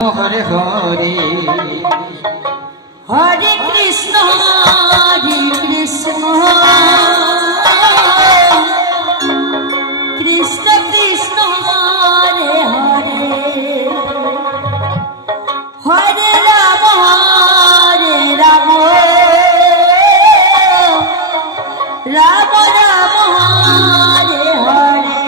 Hare Hare Hare Krishna Krishna Krishna Hare Hare Hare Ram Ram Ram Hare Hare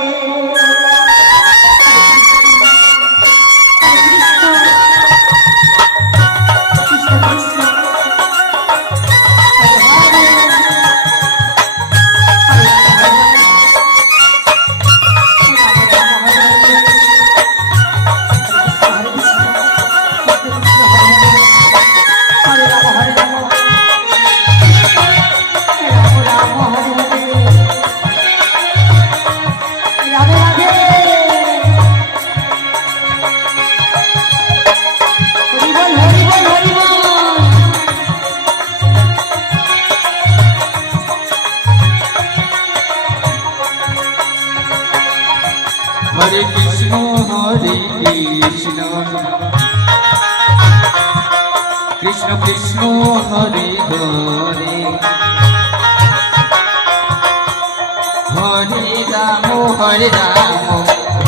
Hare Krishna Krishna Krishna Hare Hare Hare Ram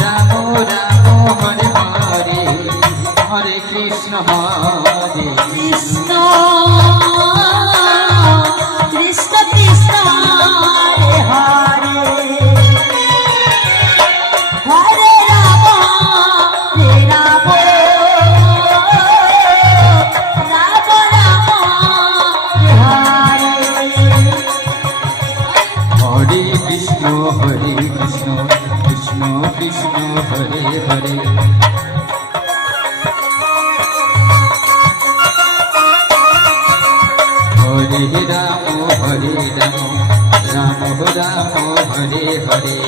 Ram Ram Hare Hare Hare Krishna Hare Krishna Krishna Krishna Hare Hare Hare Ram Ram Ram Ram Hare Hare Krishna Krishna Krishna Hare Hare Hare Ram Ram Ram Hare Hare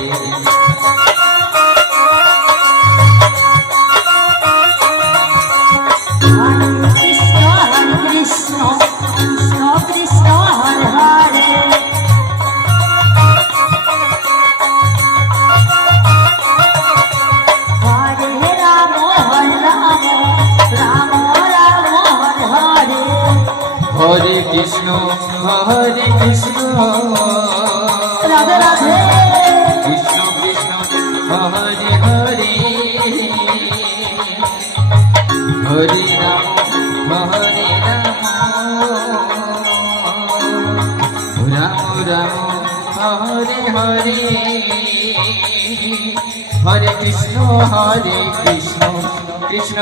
Krishna Krishna Krishna Hare Hare Hare Ram Ram Ram Hare Hare Hare Krishna Radhe Radhe Krishna Krishna Hare Hare Hare Ram Ram Ram Hare Hare Hare Krishna Krishna Krishna